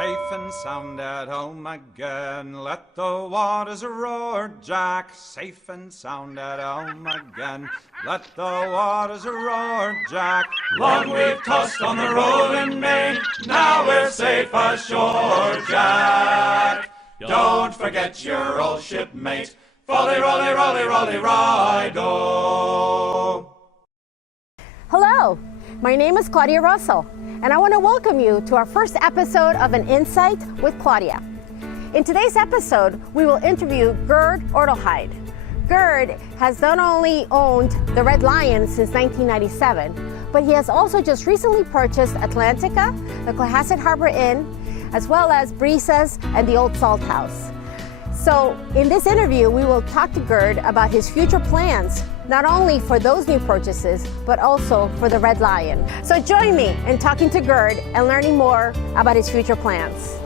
Safe and sound at home again. Let the waters roar, Jack. Safe and sound at home again. Let the waters roar, Jack. Long we've tossed on the rolling main. Now we're safe ashore, Jack. Don't forget your old shipmate. Folly, rolly, rolly, rolly, ride-o. Hello, my name is Claudia Russell, and I want to welcome you to our first episode of An Insight with Claudia. In today's episode, we will interview Gerd Ordelheide. Gerd has not only owned the Red Lion since 1997, but he has also just recently purchased Atlantica, the Cohasset Harbor Inn, as well as Brisas and the Old Salt House. So in this interview, we will talk to Gerd about his future plans, not only for those new purchases, but also for the Red Lion. So join me in talking to Gerd and learning more about his future plans.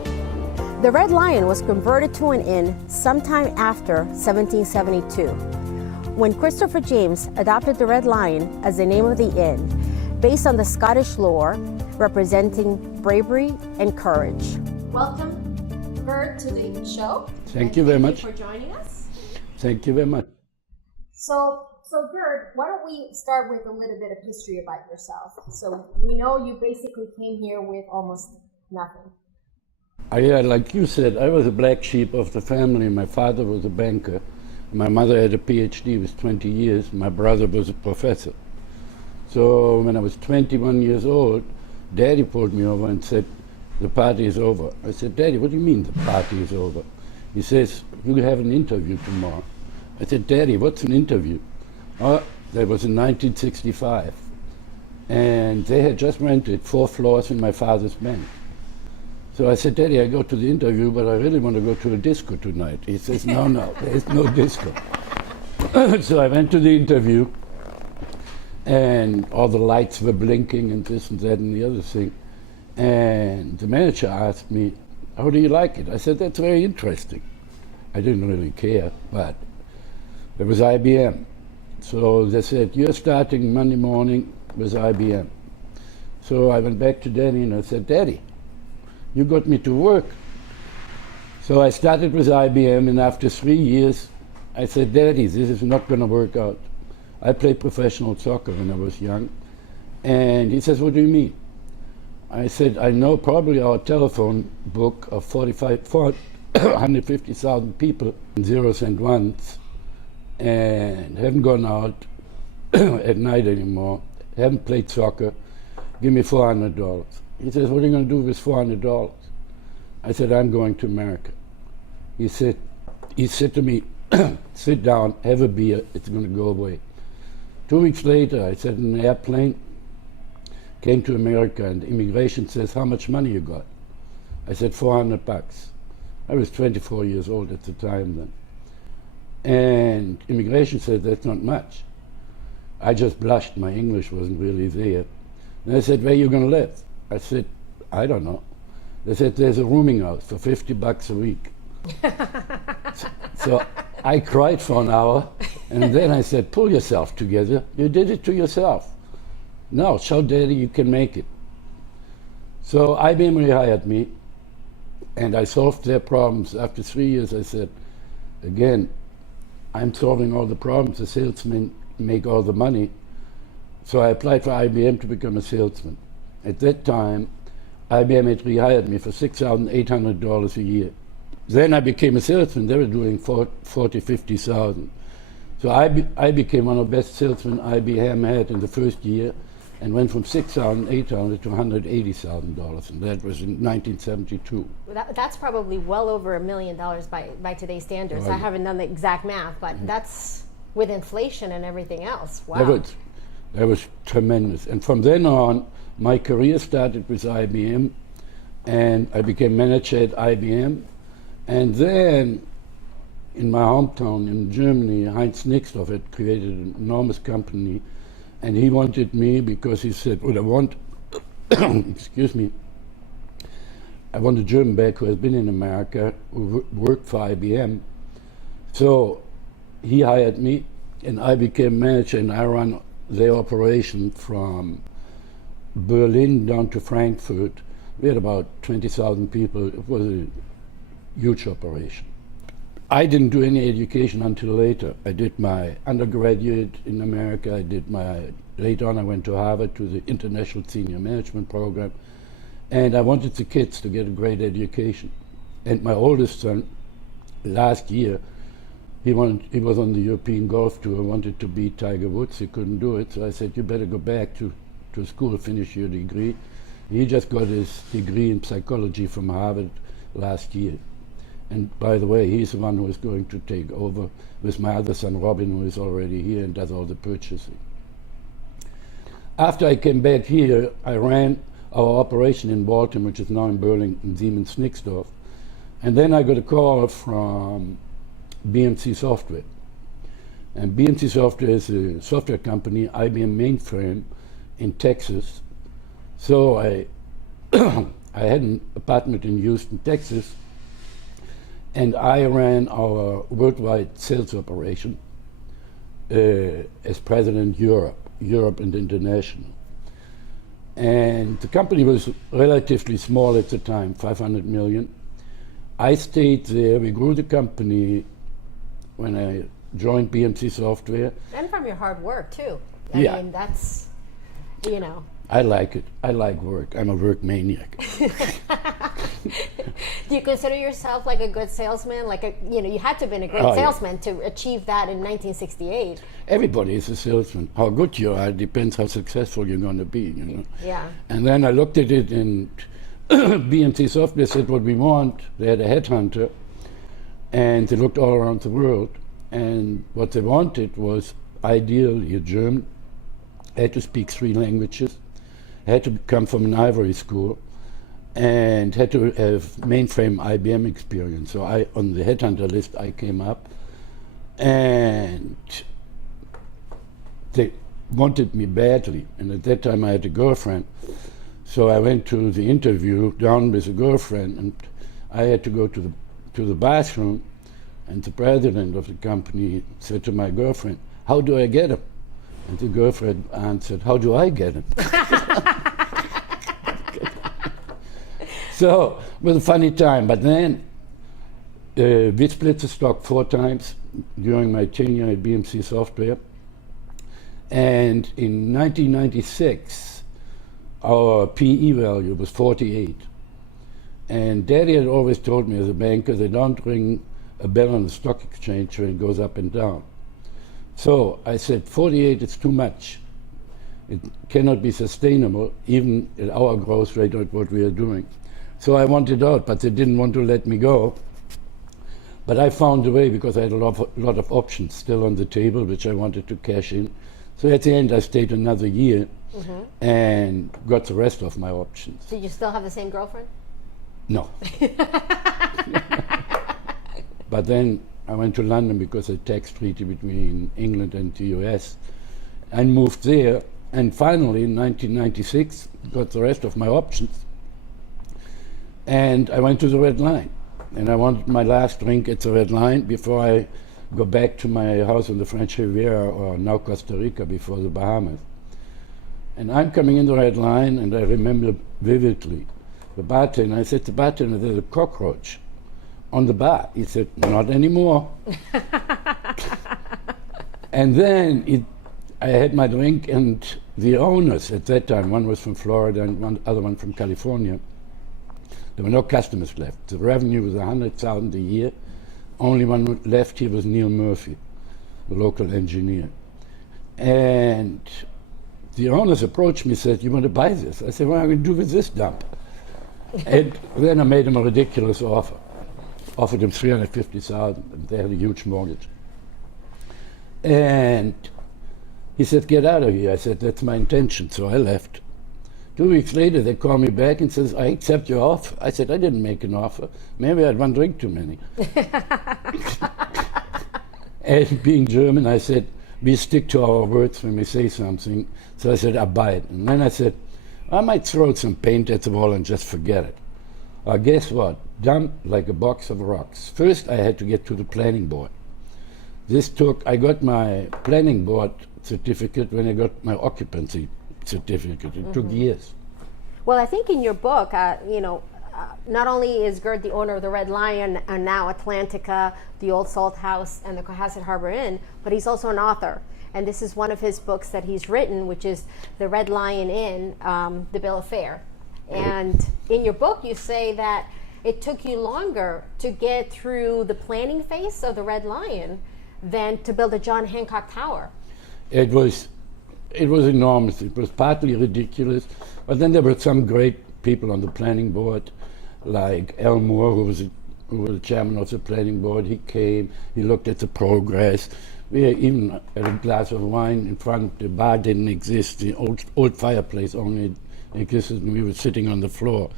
The Red Lion was converted to an inn sometime after 1772, when Christopher James adopted the Red Lion as the name of the inn, based on the Scottish lore representing bravery and courage. Welcome, Gerd, to the show. Thank you very much for joining us. Thank you very much. So Gerd, why don't we start with a little bit of history about yourself? So we know you basically came here with almost nothing. Yeah, like you said, I was a black sheep of the family. My father was a banker. My mother had a PhD, was 20 years. My brother was a professor. So when I was 21 years old, Daddy pulled me over and said, "The party is over." I said, "Daddy, what do you mean the party is over?" He says, "We'll have an interview tomorrow." I said, "Daddy, what's an interview?" Oh, that was in 1965. And they had just rented 4 floors in my father's bank. So I said, "Daddy, I go to the interview, but I really want to go to a disco tonight." He says, "No, there's no disco." So I went to the interview, and all the lights were blinking and this and that and the other thing. And the manager asked me, "How do you like it?" I said, "That's very interesting." I didn't really care, but it was IBM. So they said, "You're starting Monday morning with IBM." So I went back to Daddy and I said, "Daddy, you got me to work." So I started with IBM, and after 3 years, I said, "Daddy, this is not going to work out." I played professional soccer when I was young. And he says, "What do you mean?" I said, "I know probably our telephone book of 150,000 people, zeros and ones, and haven't gone out at night anymore, haven't played soccer. Give me $400. He says, "What are you going to do with $400? I said, "I'm going to America." He said to me, "Sit down, have a beer, it's going to go away." 2 weeks later, I sat in an airplane, came to America, and immigration says, "How much money you got?" I said, $400. I was 24 years old at the time then. And immigration said, "That's not much." I just blushed, my English wasn't really there. And I said, "Where are you going to live?" I said, "I don't know." They said, "There's a rooming house for $50 a week." So I cried for an hour, and then I said, "Pull yourself together. You did it to yourself. Now, show Daddy you can make it." So IBM rehired me, and I solved their problems. After 3 years, I said, "Again, I'm solving all the problems. The salesmen make all the money." So I applied for IBM to become a salesman. At that time, IBM had rehired me for $6,800 a year. Then I became a salesman. They were doing 40, 50,000. So I became one of the best salesmen IBM had in the first year, and went from $6,800 to $180,000, and that was in 1972. That's probably well over $1 million by today's standards. I haven't done the exact math, but that's with inflation and everything else. Wow. That was tremendous. And from then on, my career started with IBM, and I became manager at IBM. And then, in my hometown in Germany, Heinz Nixdorf had created an enormous company, and he wanted me because he said, "Well, I want," excuse me, "I want a German back who has been in America, who worked for IBM." So he hired me, and I became manager, and I ran their operation from Berlin down to Frankfurt. We had about 20,000 people. It was a huge operation. I didn't do any education until later. I did my undergraduate in America. Later on I went to Harvard to the International Senior Management Program. And I wanted the kids to get a great education. And my oldest son, last year, he was on the European Golf Tour, wanted to beat Tiger Woods. He couldn't do it. So I said, you better go back to school, finish your degree. He just got his degree in psychology from Harvard last year. And by the way, he's the one who is going to take over with my other son, Robin, who is already here and does all the purchasing. After I came back here, I ran our operation in Baltimore, which is now in Burlington, Siemens Nixdorf. And then I got a call from BMC Software. And BMC Software is a software company, IBM mainframe in Texas. So I had an apartment in Houston, Texas, and I ran our worldwide sales operation as president Europe and international. And the company was relatively small at the time, 500 million. I stayed there. We grew the company when I joined BMC Software. And from your hard work, too. I mean, that's, I like it. I like work. I'm a work maniac. Do you consider yourself like a good salesman? You had to have been a great salesman to achieve that in 1968. Everybody is a salesman. How good you are depends how successful you're going to be, Yeah. And then I looked at it, and BMC Software said what we want. They had a headhunter, and they looked all around the world. And what they wanted was ideally a German, had to speak 3 languages, had to come from an Ivory school, and had to have mainframe IBM experience. So on the headhunter list, I came up, and they wanted me badly. And at that time, I had a girlfriend. So I went to the interview down with a girlfriend, and I had to go to the bathroom, and the president of the company said to my girlfriend, "How do I get him?" And the girlfriend answered, "How do I get him?" So it was a funny time. But then we split the stock 4 times during my tenure at BMC Software. And in 1996, our PE value was 48. And Daddy had always told me as a banker, they don't ring a bell on the stock exchange when it goes up and down. So I said, 48 is too much. It cannot be sustainable, even at our growth rate of what we are doing. So I wanted out, but they didn't want to let me go. But I found a way, because I had a lot of options still on the table, which I wanted to cash in. So at the end, I stayed another year and got the rest of my options. Do you still have the same girlfriend? No. But then I went to London because of a tax treaty between England and the US, and moved there. And finally, in 1996, got the rest of my options. And I went to the Red Line. And I wanted my last drink at the Red Line before I go back to my house on the French Riviera, or now Costa Rica, before the Bahamas. And I'm coming in the Red Line, and I remember vividly the bartender. I said to the bartender, "There's a cockroach on the bar." He said, "Not anymore." And then I had my drink, and the owners at that time, one was from Florida and one other one from California, there were no customers left. The revenue was $100,000 a year. Only one left here was Neil Murphy, the local engineer. And the owners approached me and said, "You want to buy this?" I said, "What am I going to do with this dump?" And then I made them a ridiculous offer. Offered them $350,000, and they had a huge mortgage. And he said, "Get out of here." I said, "That's my intention." So I left. 2 weeks later, they called me back and says, "I accept your offer." I said, "I didn't make an offer. Maybe I had one drink too many." And being German, I said, we stick to our words when we say something. So I said, "I buy it." And then I said, "I might throw some paint at the wall and just forget it." Guess what? Dumb like a box of rocks. First, I had to get to the planning board. I got my planning board certificate when I got my occupancy certificate. It took years. Well, I think in your book, not only is Gerd the owner of the Red Lion and now Atlantica, the Old Salt House, and the Cohasset Harbor Inn, but he's also an author. And this is one of his books that he's written, which is The Red Lion Inn, The Bill of Fare. And in your book, you say that it took you longer to get through the planning phase of the Red Lion than to build a John Hancock Tower. It was enormous. It was partly ridiculous, but then there were some great people on the planning board, like Al Moore, who was the chairman of the planning board. He came, he looked at the progress. We even had a glass of wine in front. The bar didn't exist. The old fireplace only existed, and we were sitting on the floor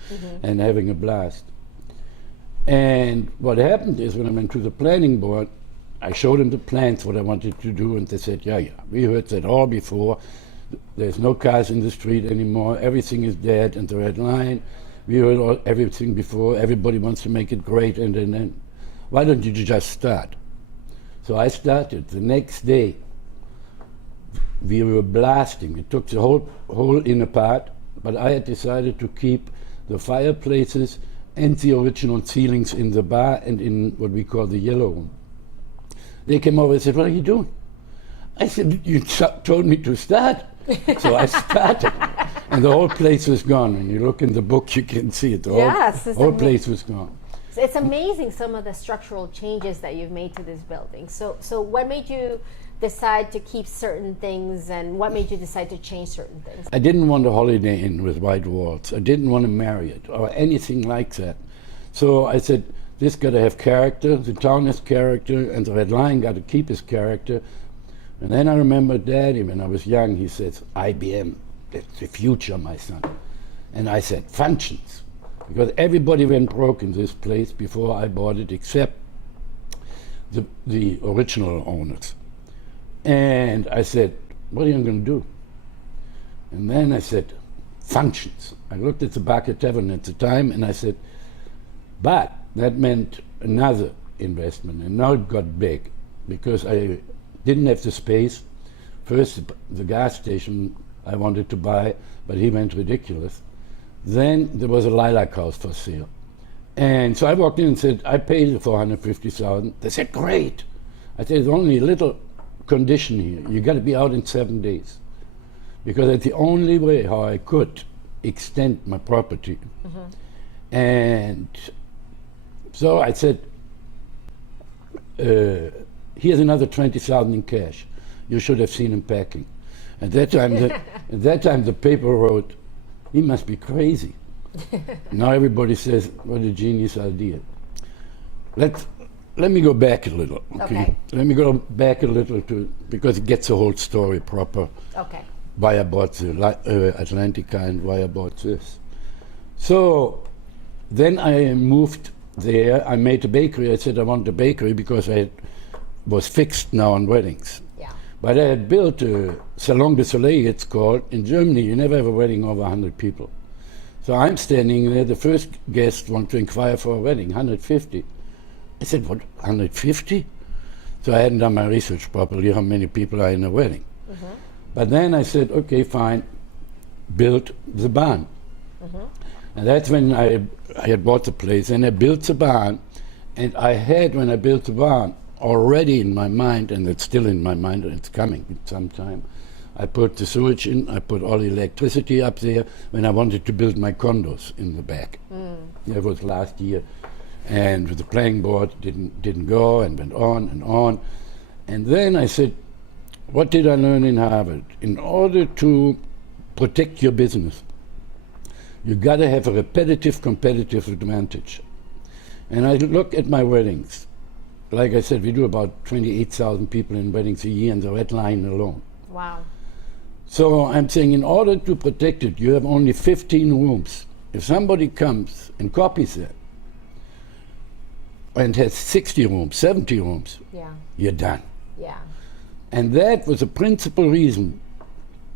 and having a blast. And what happened is, when I went to the planning board, I showed them the plans, what I wanted to do, and they said, yeah, we heard that all before. There's no cars in the street anymore. Everything is dead, and the Red Line. We heard everything before. Everybody wants to make it great, and then why don't you just start? So I started. The next day, we were blasting. We took the whole inner part, but I had decided to keep the fireplaces and the original ceilings in the bar and in what we call the yellow room. They came over and said, what are you doing? I said, you told me to start. So I started, and the whole place was gone. When you look in the book, you can see it. The whole place was gone. So it's amazing some of the structural changes that you've made to this building. So what made you decide to keep certain things, and what made you decide to change certain things? I didn't want a Holiday Inn with white walls. I didn't want to marry it or anything like that. So I said, this got to have character, the town has character, and the Red Lion got to keep his character. And then I remember Daddy, when I was young, he says, IBM, that's the future, my son. And I said, functions. Because everybody went broke in this place before I bought it, except the original owners. And I said, what are you going to do? And then I said, functions. I looked at the Barker Tavern at the time, and I said, but that meant another investment. And now it got big, because I didn't have the space. First, the gas station I wanted to buy, but he went ridiculous. Then there was a lilac house for sale. And so I walked in and said, I paid the $450,000. They said, great. I said, there's only a little condition here. You got to be out in 7 days. Because that's the only way how I could extend my property. And so I said, here's another $20,000 in cash. You should have seen him packing. At that time, the paper wrote, he must be crazy. Now everybody says, what a genius idea. Let me go back a little, okay? Let me go back a little because it gets the whole story proper. Okay. Why I bought the Atlantica and why I bought this. So then I moved there. I made a bakery. I said I want a bakery because I was fixed now on weddings. Yeah. But I had built a Salon de Soleil, it's called. In Germany, you never have a wedding over 100 people. So I'm standing there. The first guest wanted to inquire for a wedding, 150. I said, what, 150? So I hadn't done my research properly, how many people are in a wedding. But then I said, okay, fine, built the barn. And that's when I had bought the place, and I built the barn. And I had, when I built the barn, already in my mind, and it's still in my mind, and it's coming sometime, I put the sewage in, I put all the electricity up there when I wanted to build my condos in the back. That was last year. And the planning board didn't go, and went on and on. And then I said, what did I learn in Harvard? In order to protect your business, you got to have a repetitive competitive advantage. And I look at my weddings. Like I said, we do about 28,000 people in weddings a year in the Red Line alone. Wow. So I'm saying, in order to protect it, you have only 15 rooms. If somebody comes and copies that and has 60 rooms, 70 rooms, you're done. Yeah. And that was a principal reason.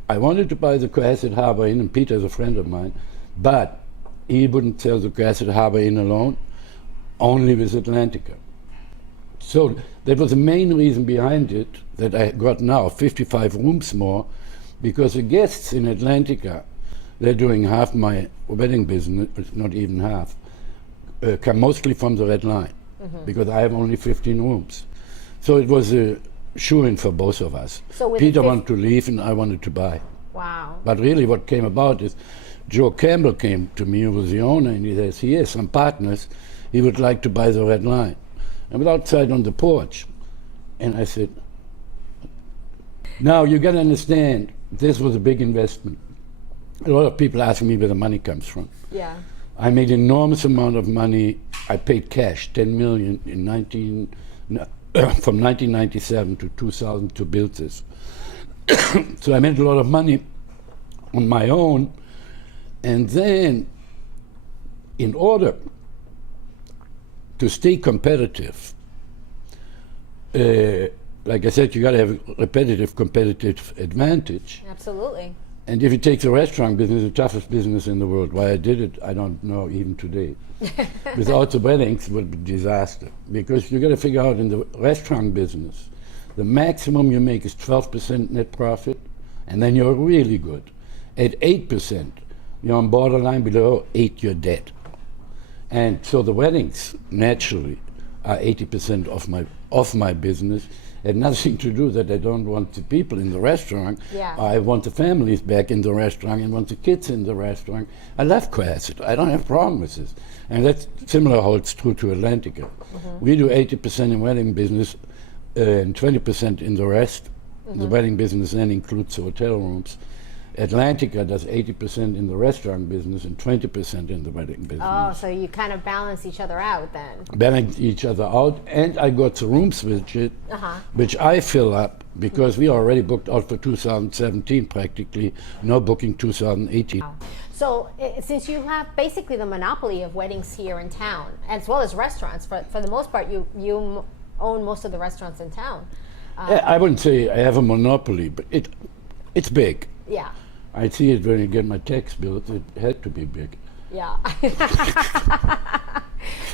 I wanted to buy the Cohasset Harbor Inn, and Peter's a friend of mine, but he wouldn't sell the Cohasset Harbor Inn alone, only with Atlantica. So that was the main reason behind it, that I got now 55 rooms more, because the guests in Atlantica they're doing half my wedding business, not even half, come mostly from the Red Line, because I have only 15 rooms. So it was a shoo-in for both of us. So Peter wanted to leave and I wanted to buy. Wow. But really what came about is Joe Campbell came to me, who was the owner, and he says, he has some partners, he would like to buy the Red Line. I was outside on the porch, and I said, now you got to understand, this was a big investment. A lot of people asking me where the money comes from. Yeah. I made enormous amount of money. I paid cash, 10 million from 1997 to 2000 to build this. So I made a lot of money on my own, and then in order to stay competitive, like I said, you got to have a competitive advantage. Absolutely. And if you take the restaurant business, the toughest business in the world, why I did it, I don't know even today. Without the weddings, it would be a disaster. Because you got to figure out in the restaurant business, the maximum you make is 12% net profit, and then you're really good. At 8%, you're on borderline, below 8, you're dead. And so the weddings, naturally, are 80% of my business. Had nothing to do that I don't want the people in the restaurant. Yeah. I want the families back in the restaurant and want the kids in the restaurant. I love Cohasset. I don't have a problem with this. And that similar holds true to Atlantica. We do 80% in wedding business and 20% in the rest. The wedding business then includes the hotel rooms. Atlantica does 80% in the restaurant business and 20% in the wedding business. Oh, so you kind of balance each other out then. Balance each other out, and I got the rooms which I fill up because we already booked out for 2017 practically, no booking 2018. Wow. So since you have basically the monopoly of weddings here in town, as well as restaurants, for the most part, you own most of the restaurants in town. I wouldn't say I have a monopoly, but it's big. Yeah. I see it when I get my tax bills. It had to be big. Yeah.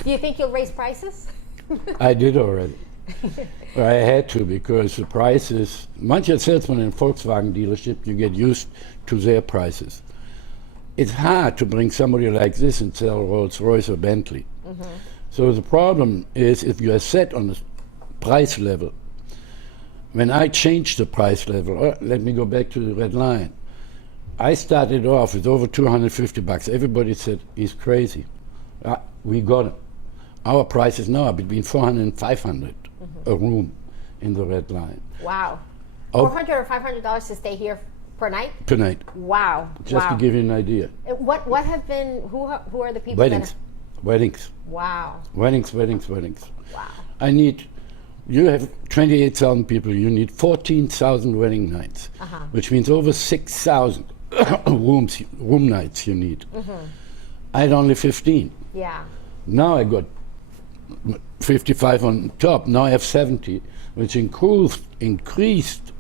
Do you think you'll raise prices? I did already. I had to, because the prices, once you're a salesman in a Volkswagen dealership, you get used to their prices. It's hard to bring somebody like this and sell Rolls-Royce or Bentley. So the problem is, if you are set on the price level, when I changed the price level, let me go back to the Red Line. I started off with over $250. Everybody said, he's crazy. We got him. Our prices now are between $400 and $500 a room in the Red Line. Wow. $400 or $500 to stay here per night? Per night. Wow. Just to give you an idea. What have been, who are the people Weddings. Weddings. Wow. Weddings. Wow. You have 28,000 people, you need 14,000 wedding nights, which means over 6,000 room nights you need. I had only 15. Yeah. Now I got 55 on top. Now I have 70, which increased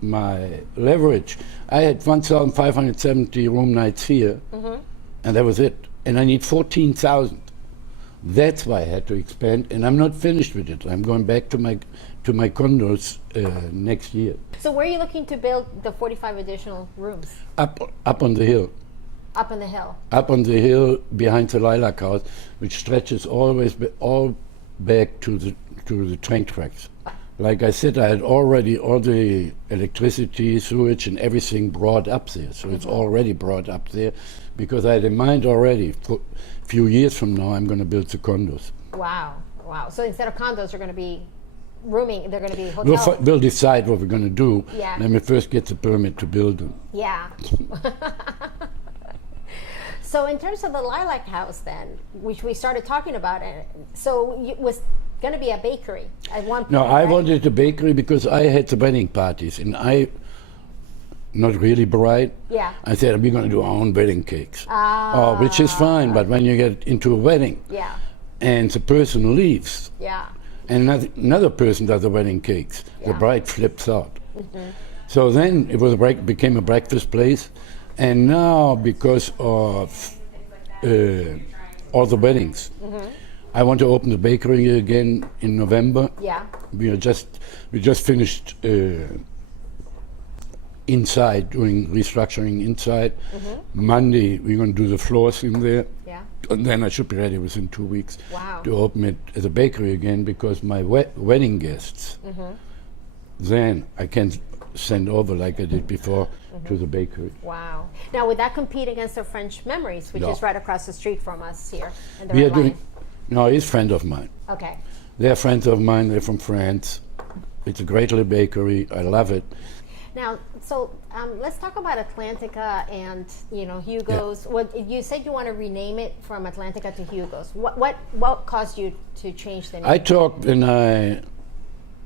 my leverage. I had 1,570 room nights here, and that was it. And I need 14,000. That's why I had to expand, and I'm not finished with it. I'm going back to my condos next year. So where are you looking to build the 45 additional rooms? Up on the hill. Up on the hill. Up on the hill behind the Lilac House, which stretches all back to the train tracks. Like I said, I had already all the electricity, sewage, and everything brought up there. So it's already brought up there, because I had in mind already, for a few years from now, I'm going to build the condos. Wow. So instead of condos, they're going to be rooming, they're going to be hotels. We'll decide what we're going to do. Yeah. Let me first get the permit to build them. Yeah. So in terms of the Lilac House then, which we started talking about, so it was going to be a bakery at one point. No, I right? wanted a bakery because I had the wedding parties, and I, not really bright. Yeah. I said, we're going to do our own wedding cakes. Which is fine, but when you get into a wedding, Yeah. and the person leaves, Yeah. and another person does the wedding cakes, the Yeah. bride flips out. So then it was became a breakfast place, and now because of all the weddings, I want to open the bakery again in November. Yeah. We just finished inside, doing restructuring inside. Monday, we're going to do the floors in there. Yeah. And then I should be ready within 2 weeks Wow. to open it as a bakery again, because my wedding guests, then I can send over like I did before to the bakery. Wow. Now, would that compete against the French Memories, which No. is right across the street from us here in the We are Red Lion? doing, no, he's a friend of mine. Okay. They're friends of mine, they're from France. It's a great little bakery, I love it. Now, so let's talk about Atlantica and Hugo's. What you said, you want to rename it from Atlantica to Hugo's. What caused you to change the name? I talked when I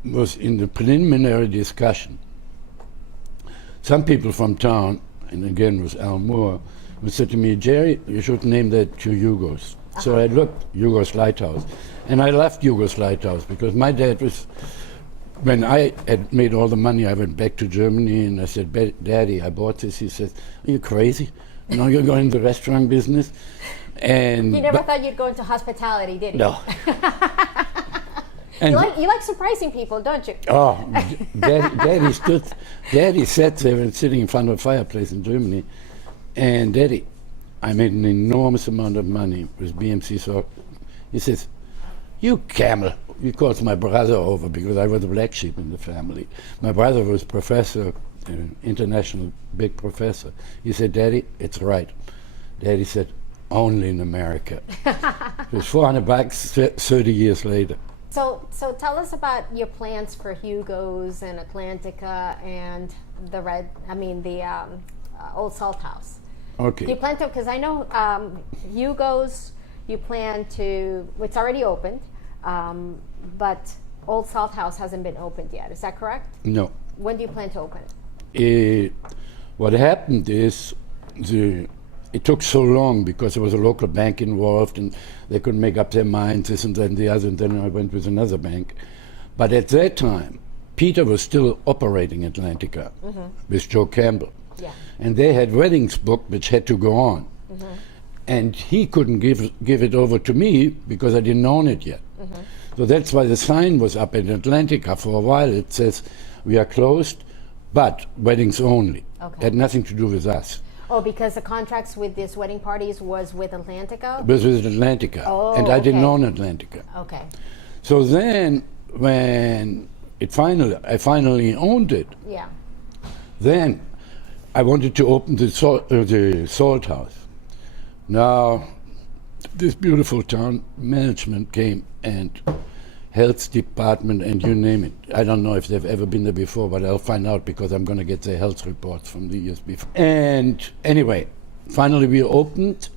was in the preliminary discussion. Some people from town, and again was Al Moore, would say to me, Jerry, you should name that to Hugo's. So I looked, Hugo's Lighthouse. And I left Hugo's Lighthouse because my dad was, when I had made all the money, I went back to Germany and I said, Daddy, I bought this. He says, are you crazy? Now you're going into the restaurant business? And you never thought you'd go into hospitality, did you? No. And You like surprising people, don't you? oh, Daddy sat there and sitting in front of a fireplace in Germany, and Daddy, I made an enormous amount of money with BMC Software. He says, you camel. He calls my brother over because I was the black sheep in the family. My brother was professor, international big professor. He said, Daddy, it's right. Daddy said, only in America. It was $400 30 years later. So tell us about your plans for Hugo's and Atlantica and the Old Salt House. Okay. Do you plan to, because I know Hugo's, you plan to, it's already opened, but Old Salt House hasn't been opened yet. Is that correct? No. When do you plan to open it? What happened is it took so long because there was a local bank involved and they couldn't make up their minds, this and then the other, and then I went with another bank. But at that time, Peter was still operating Atlantica with Joe Campbell. Yeah. And they had weddings booked which had to go on. And he couldn't give it over to me because I didn't own it yet. So that's why the sign was up in Atlantica for a while. It says, we are closed, but weddings only. Okay. Had nothing to do with us. Oh, because the contracts with these wedding parties was with Atlantica? It was with Atlantica. Oh, and I didn't okay. own Atlantica. Okay. So then, when I finally owned it, Yeah. then I wanted to open the Salt House. Now, this beautiful town management came and health department and you name it. I don't know if they've ever been there before, but I'll find out because I'm going to get their health reports from the years before. And anyway, finally we opened,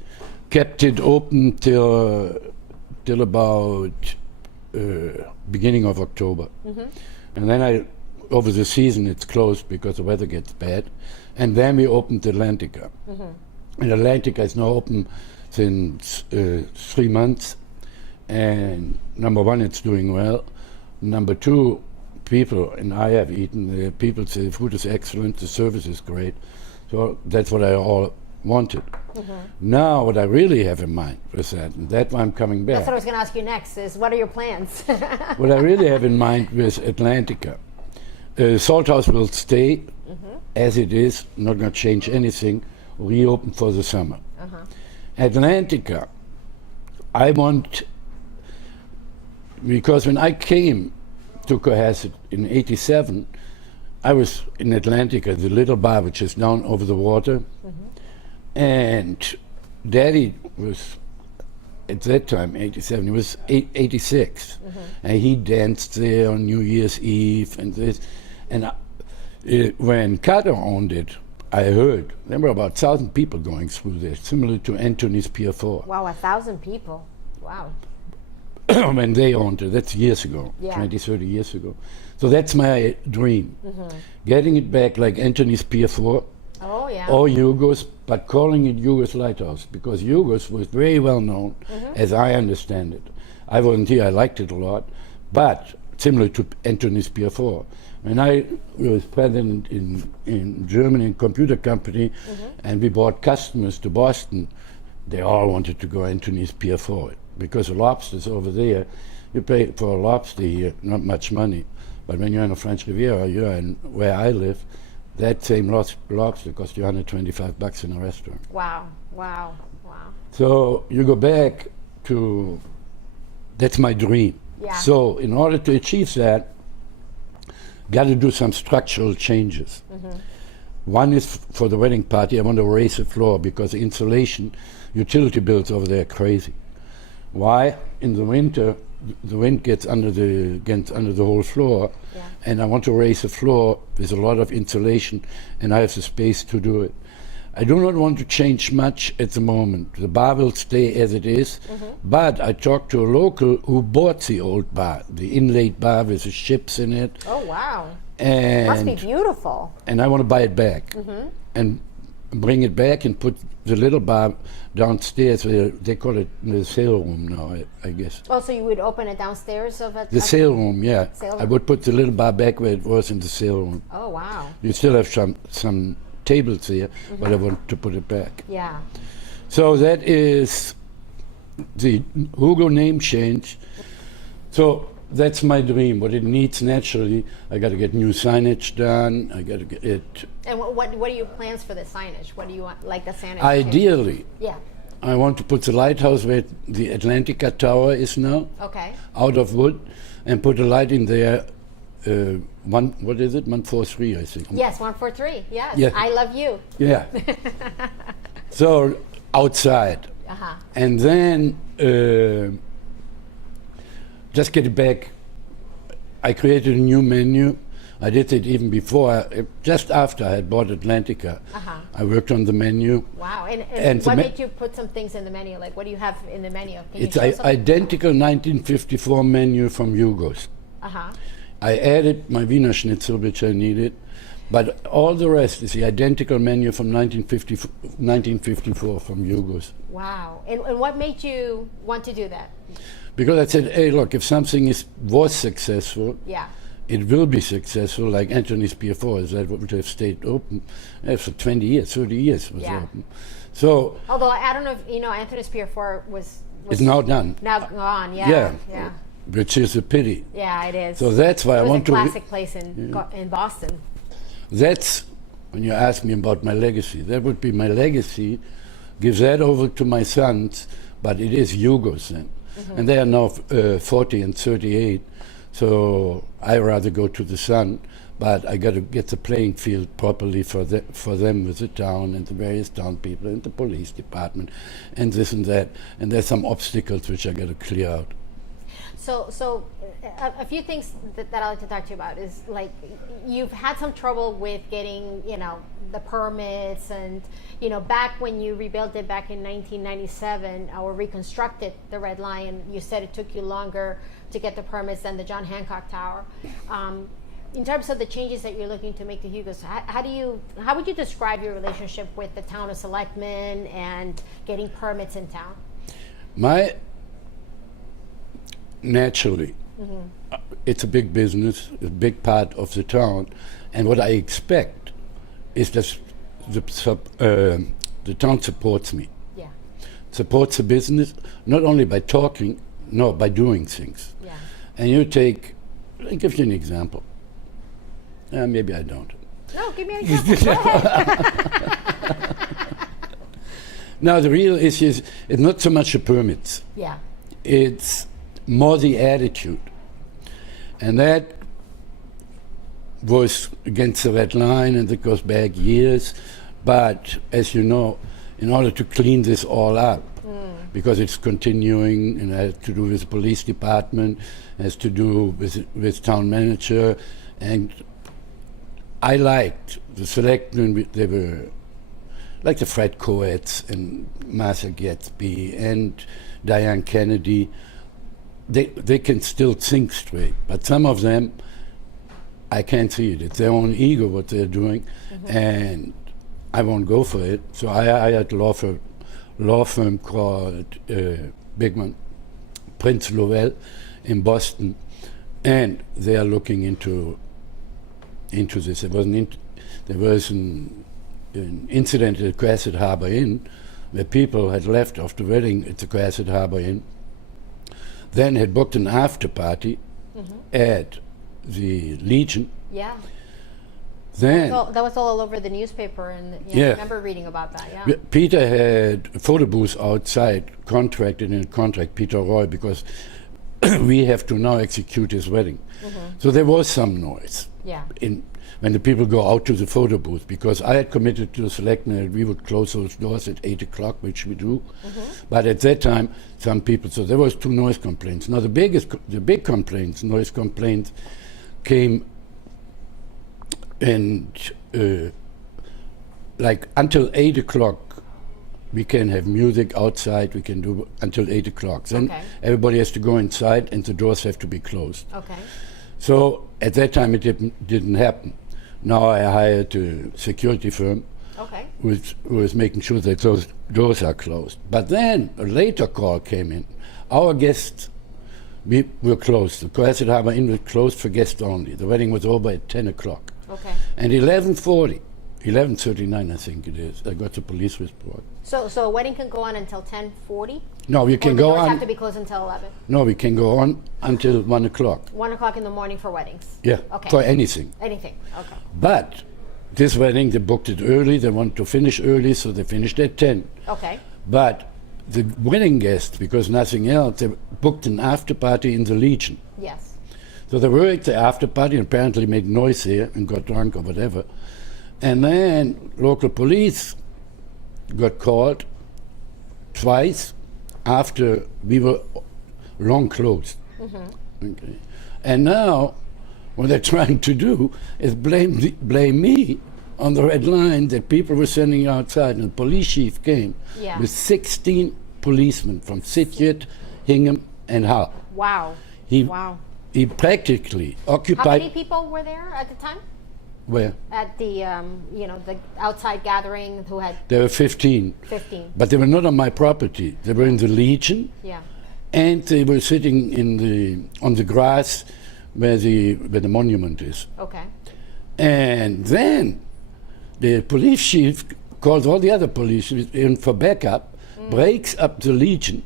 kept it open till about beginning of October. And then over the season it's closed because the weather gets bad. And then we opened Atlantica. And Atlantica is now open since 3 months. And number one, it's doing well. Number two, people, and I have eaten, the people say the food is excellent, the service is great. So that's what I all wanted. Now, what I really have in mind is that, and that's why I'm coming back. That's what I was going to ask you next, is what are your plans? What I really have in mind with Atlantica, Salt House will stay as it is, not going to change anything, reopen for the summer. Atlantica, I want, because when I came to Cohasset in '87, I was in Atlantica, the little bar which is down over the water, and Daddy was, at that time, '87, he was 86, and he danced there on New Year's Eve and this, and when Carter owned it, I heard there were about 1,000 people going through there, similar to Anthony's Pier 4. Wow, 1,000 people. Wow. When they owned it, that's years ago, Yeah. 20, 30 years ago. So that's my dream. Getting it back like Anthony's Pier 4 Oh, yeah. or Hugo's, but calling it Hugo's Lighthouse, because Hugo's was very well known, as I understand it. I wasn't here, I liked it a lot, but similar to Anthony's Pier 4. When I was president in Germany, in computer company, and we brought customers to Boston, they all wanted to go Anthony's Pier 4, because the lobsters over there, you pay for a lobster here, not much money, but when you're in the French Riviera, you're in where I live, That same lobster cost you $125 in a restaurant. Wow, wow, wow. So you go back to, that's my dream. Yeah. So in order to achieve that, got to do some structural changes. One is for the wedding party, I want to raise the floor because the insulation, utility bills over there are crazy. Why? In the winter, the wind gets under the whole floor, and I want to raise the floor with a lot of insulation, and I have the space to do it. I do not want to change much at the moment. The bar will stay as it is, but I talked to a local who bought the old bar, the inlaid bar with the ships in it. Oh, wow. And Must be beautiful. And I want to buy it back and bring it back and put the little bar downstairs. They call it the sale room now, I guess. Oh, so you would open it downstairs of it? The sale room, yeah. Sale I room. would put the little bar back where it was in the sale room. Oh, wow. You still have some tables there, but I want to put it back. Yeah. So that is the Hugo name change. So that's my dream. What it needs naturally, I got to get new signage done. I got to get it. And what are your plans for the signage? What do you want, like the signage? Ideally, Yeah. I want to put the lighthouse where the Atlantica tower is now, Okay. out of wood, and put a light in there. What is it? 143, I think. Yes, 143. Yes. Yeah. I love you. Yeah. So outside, and then just get it back. I created a new menu. I did it even before, just after I had bought Atlantica. I worked on the menu. Wow. And And what the made you put some things in the menu? Like, what do you have in the menu? Can It's you show some? identical 1954 menu from Hugo's. I added my Wiener Schnitzel, which I needed, but all the rest is the identical menu from 1954 from Hugo's. Wow. And what made you want to do that? Because I said, hey, look, if something was successful, Yeah. it will be successful, like Anthony's Pier 4, that would have stayed open for 20 years, 30 years was Yeah. open. So Although I don't know if you know, Anthony's Pier 4 was it's now done. now gone. Yeah. Yeah. Yeah. Which is a pity. Yeah, it is. So that's why it I was want a to. classic place in Boston. That's when you ask me about my legacy. That would be my legacy. Give that over to my sons, but it is Hugo's then. And they are now 40 and 38, so I rather go to the son. But I got to get the playing field properly for them with the town and the various town people and the police department and this and that. And there's some obstacles which I got to clear out. So a few things that I'd like to talk to you about is, like, you've had some trouble with getting, the permits, and, back when you rebuilt it back in 1997 or reconstructed the Red Lion, you said it took you longer to get the permits than the John Hancock Tower. In terms of the changes that you're looking to make to Hugo's, how would you describe your relationship with the town of selectmen and getting permits in town? Naturally, it's a big business, a big part of the town, and what I expect is that the town supports me. Yeah. Supports the business, not only by talking, no, by doing things. Yeah. And I'll give you an example. Maybe I don't. No, give me an example. Go ahead. Now, the real issue is it's not so much the permits. Yeah. It's more the attitude. And that was against the Red Line, and it goes back years. But as you know, in order to clean this all up, because it's continuing and has to do with the police department, has to do with town manager, and I liked the selectmen. They were like the Fred Coates and Martha Gatsby and Diane Kennedy. They can still think straight, but some of them, I can't see it. It's their own ego what they're doing, and I won't go for it. So I hired a law firm called Bigman, Prince Lovell in Boston, and they are looking into this. There was an incident at the Quasit Harbor Inn where people had left after wedding at the Quasit Harbor Inn, then had booked an after party at the Legion. Yeah. Then That was all over the newspaper, and Yeah. I remember reading about that. Yeah. Peter had a photo booth outside, contracted in a contract, Peter Roy, because we have to now execute his wedding. So there was some noise Yeah. when the people go out to the photo booth, because I had committed to the selectmen that we would close those doors at 8 o'clock, which we do. But at that time, some people, so there was 2 noise complaints. Now the big complaints, noise complaints, came and like until 8 o'clock, we can have music outside, we can do until 8 o'clock. Then Okay. everybody has to go inside and the doors have to be closed. Okay. So at that time it didn't happen. Now I hired a security firm Okay. who was making sure that those doors are closed. But then a later call came in. Our guests, we were closed. The Cohasset Harbor Inn was closed for guests only. The wedding was over at 10 o'clock. Okay. And 11:39 I think it is, I got the police report. So a wedding can go on until 10:40? No, we Or can the go doors have on. to be closed until 11? No, we can go on until 1 o'clock. 1 o'clock in the morning for weddings? Yeah, Okay. for anything. Anything, okay. But this wedding, they booked it early. They wanted to finish early, so they finished at 10. Okay. But the wedding guests, because nothing else, they booked an after party in the Legion. Yes. So they were at the after party and apparently made noise here and got drunk or whatever. And then local police got called twice after we were long closed. Okay. And now what they're trying to do is blame me on the red line that people were sending outside. And the police chief came Yeah. with 16 policemen from Sitget, Hingham, and Hull. Wow. He, Wow. he practically How occupied. many people were there at the time? Where? At the, the outside gathering who had There were 15. 15? But they were not on my property. They were in the Legion, Yeah. and they were sitting on the grass where the monument is. Okay. And then the police chief calls all the other police in for backup, breaks up the Legion,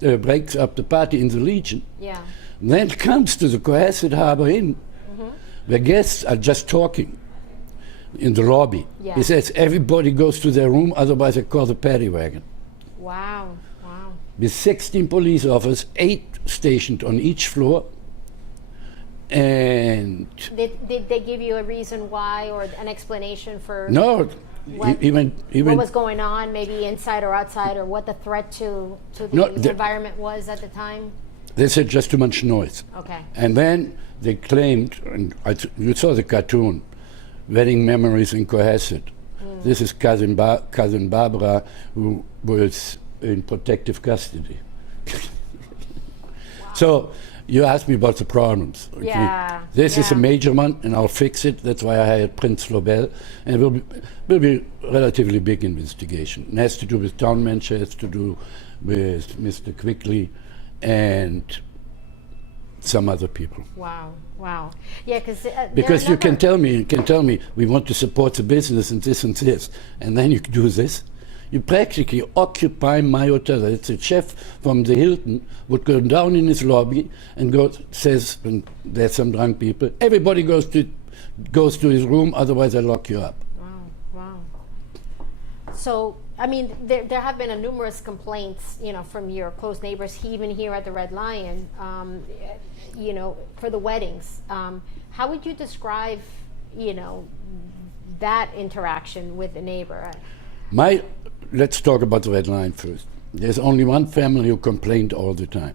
breaks up the party in the Legion, Yeah. then comes to the Cohasset Harbor Inn, where guests are just talking in the lobby. Yeah. He says everybody goes to their room, otherwise I call the paddy wagon. Wow. Wow. With 16 police officers, 8 stationed on each floor. And Did they give you a reason why or an explanation for no, What- he went. what was going on, maybe inside or outside, or what the threat to the No, the- environment was at the time? They said just too much noise. Okay. And then they claimed, and you saw the cartoon, Wedding Memories in Cohasset. This is cousin Barbara, who was in protective custody. So you asked me about the problems. Okay? Yeah, This is a yeah. major one, and I'll fix it. That's why I hired Prince Lobel, and it will be relatively big investigation. It has to do with town manager, it has to do with Mr. Quickly, and some other people. Wow. Wow. Yeah, Because you can tell me, we want to support the business and this, and then you do this. You practically occupy my hotel. It's a chef from the Hilton would go down in his lobby and says, when there's some drunk people, everybody goes to his room, otherwise I lock you up. Wow. Wow. So, I mean, there have been numerous complaints, from your close neighbors, even here at the Red Lion, for the weddings. How would you describe, that interaction with the neighbor? Let's talk about the Red Line first. There's only one family who complained all the time.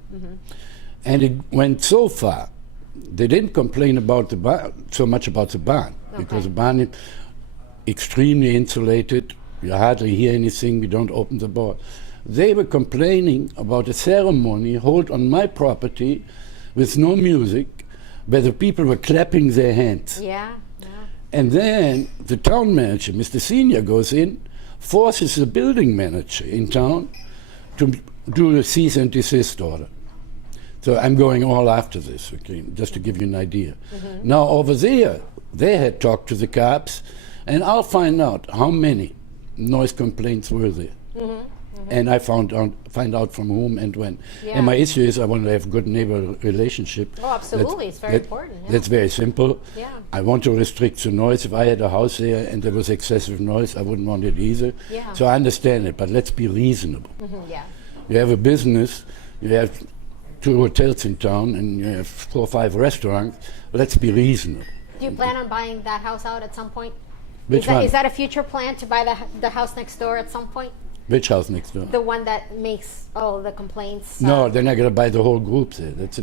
And it went so far, they didn't complain about the barn, so much about the barn, because the barn is extremely insulated. You hardly hear anything, we don't open the door. They were complaining about a ceremony held on my property with no music, where the people were clapping their hands. Yeah. And then the town manager, Mr. Senior, goes in, forces the building manager in town to do a cease and desist order. So I'm going all after this, okay, just to give you an idea. Now over there, they had talked to the cops, and I'll find out how many noise complaints were there. and I find out from whom and when. Yeah. And my issue is I want to have a good neighbor relationship. Oh, absolutely. It's very important. Yeah. That's very simple. Yeah. I want to restrict the noise. If I had a house there and there was excessive noise, I wouldn't want it either. Yeah. So I understand it, but let's be reasonable. Yeah. You have a business, you have 2 hotels in town, and you have 4 or 5 restaurants. Let's be reasonable. Do you plan on buying that house out at some point? Which one? Is that a future plan to buy the house next door at some point? Which house next door? The one that makes all the complaints? No, they're not going to buy the whole group there. That's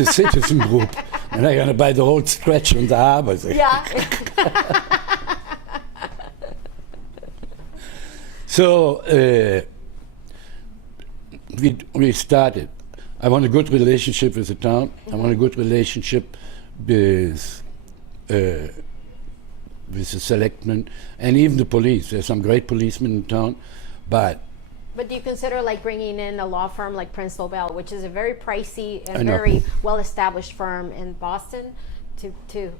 a citizen group. They're not going to buy the whole stretch on the harbor there. Yeah. So we started. I want a good relationship with the town. I want a good relationship with the selectmen and even the police. There's some great policemen in town, but But do you consider like bringing in a law firm like Prince Lobel, which is a very pricey and I know. very well-established firm in Boston, to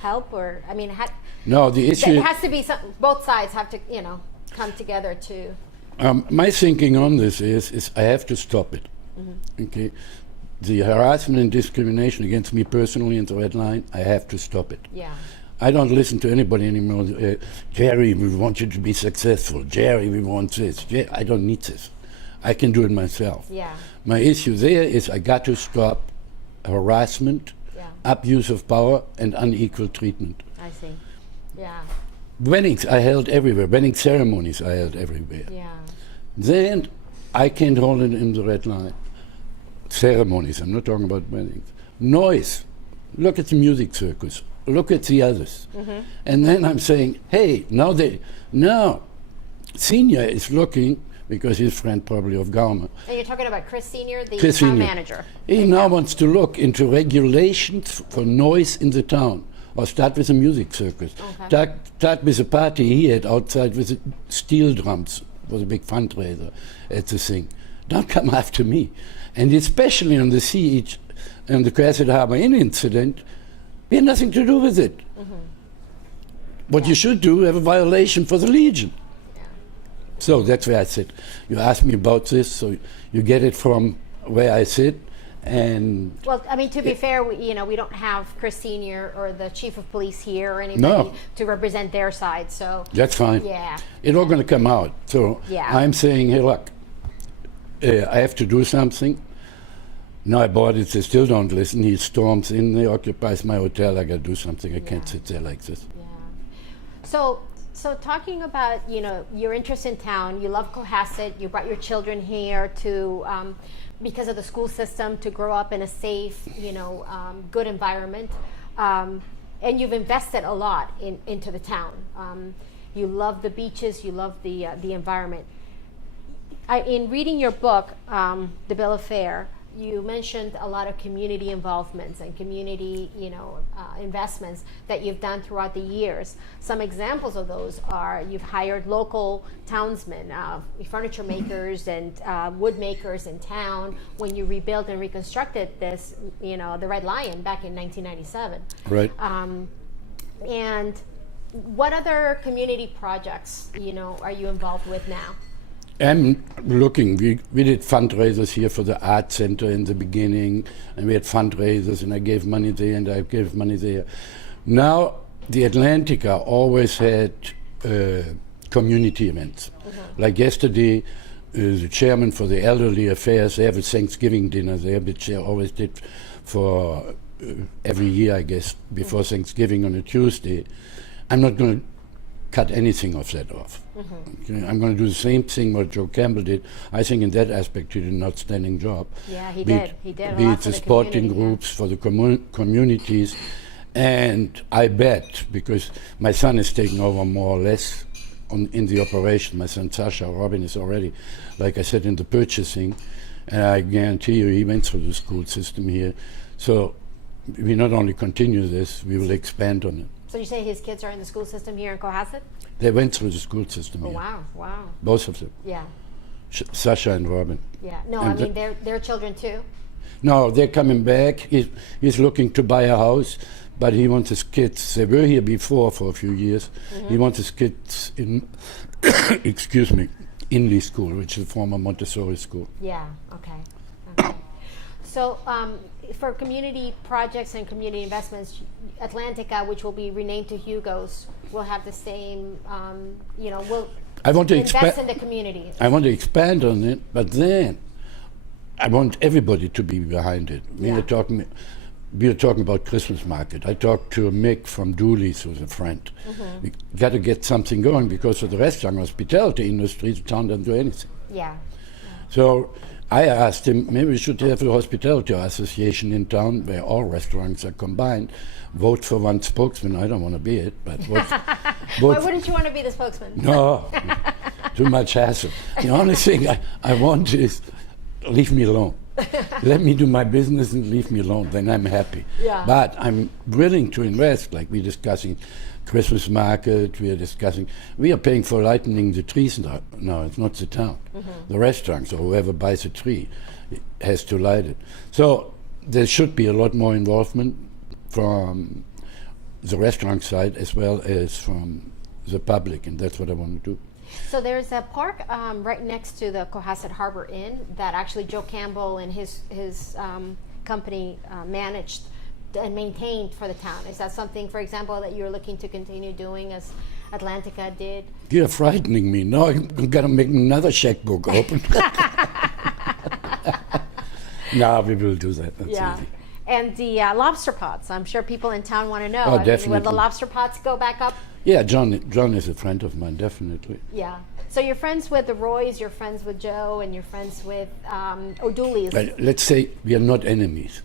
help? Or I mean, no, the issue. it has to be both sides have to come together to. My thinking on this is I have to stop it. Okay, the harassment and discrimination against me personally in the Red Line, I have to stop it. Yeah. I don't listen to anybody anymore. Jerry, we want you to be successful. Jerry, we want this. I don't need this. I can do it myself. Yeah. My issue there is I got to stop harassment, abuse of power, and unequal treatment. I see. Yeah. Weddings I held everywhere. Wedding ceremonies I held everywhere. Yeah. Then I can't hold it in the Red Line. Ceremonies, I'm not talking about weddings. Noise. Look at the music circus. Look at the others. And then I'm saying, hey, now Senior is looking, because he's friend probably of Gaumer. And you're talking about Chris Senior, the Chris town Senior. manager. He now wants to look into regulations for noise in the town. Or start with a music circus. Okay. Start with a party he had outside with the steel drums. It was a big fundraiser at the thing. Don't come after me. And especially on the siege and the Quercet Harbor Inn incident, we had nothing to do with it. What you should do, have a violation for the Legion. So that's where I sit. You asked me about this, so you get it from where I sit. And well, I mean, to be fair, we don't have Chris Senior or the chief of police here or anybody to represent their side. So that's fine. Yeah. It's all going to come out. So I'm saying, hey, look, I have to do something. Now I bought it. They still don't listen. He storms in. He occupies my hotel. I got to do something. I can't sit there like this. Yeah. So talking about your interest in town, you love Cohasset. You brought your children here to. Because of the school system, to grow up in a safe, good environment, and you've invested a lot into the town. You love the beaches, you love the environment. In reading your book, The Bill of Fare, you mentioned a lot of community involvements and community, investments that you've done throughout the years. Some examples of those are you've hired local townsmen, furniture makers and wood makers in town when you rebuilt and reconstructed this, the Red Lion back in 1997. Right. And what other community projects, are you involved with now? I'm looking. We did fundraisers here for the art center in the beginning, and we had fundraisers, and I gave money there, and I gave money there. Now, the Atlantica always had community events. Like yesterday, the chairman for the elderly affairs, they have a Thanksgiving dinner there, which they always did for every year, I guess, before Thanksgiving on a Tuesday. I'm not going to cut anything of that off. Okay, I'm going to do the same thing what Joe Campbell did. I think in that aspect he did an outstanding job. Yeah, he did. He did. Be it the sporting groups, for the communities. And I bet, because my son is taking over more or less in the operation, my son Sasha, Robin is already, like I said, in the purchasing. And I guarantee you he went through the school system here. So we not only continue this, we will expand on it. So you say his kids are in the school system here in Cohasset? They went through the school system here. Wow. Both of them. Yeah. Sasha and Robin. Yeah. No, And I mean, they're children too. No, they're coming back. He's looking to buy a house, but he wants his kids. They were here before for a few years. He wants his kids in, excuse me, Inley School, which is a former Montessori school. Yeah, okay. Okay. So for community projects and community investments, Atlantica, which will be renamed to Hugo's, will have the same, will I want to invest in the community. I want to expand on it, but then I want everybody to be behind it. We were talking about Christmas market. I talked to Mick from Dooley's, who's a friend. We got to get something going because of the restaurant hospitality industry, the town doesn't do anything. Yeah. So I asked him, maybe we should have a hospitality association in town where all restaurants are combined. Vote for one spokesman. I don't want to be it, but Why wouldn't you want to be the spokesman? No, too much hassle. The only thing I want is leave me alone. Let me do my business and leave me alone. Then I'm happy. Yeah. But I'm willing to invest. Like we're discussing Christmas market. We are paying for lighting the trees now. No, it's not the town. The restaurants or whoever buys a tree has to light it. So there should be a lot more involvement from the restaurant side as well as from the public, and that's what I want to do. So there's a park right next to the Cohasset Harbor Inn that actually Joe Campbell and his company managed and maintained for the town. Is that something, for example, that you're looking to continue doing as Atlantica did? You're frightening me. Now I'm going to make another checkbook open. No, we will do that. That's easy. And the lobster pots. I'm sure people in town want to know. Oh, definitely. Will the lobster pots go back up? Yeah, John is a friend of mine, definitely. Yeah. So you're friends with the Roys, you're friends with Joe, and you're friends with O'Dooley's. Well, let's say we are not enemies.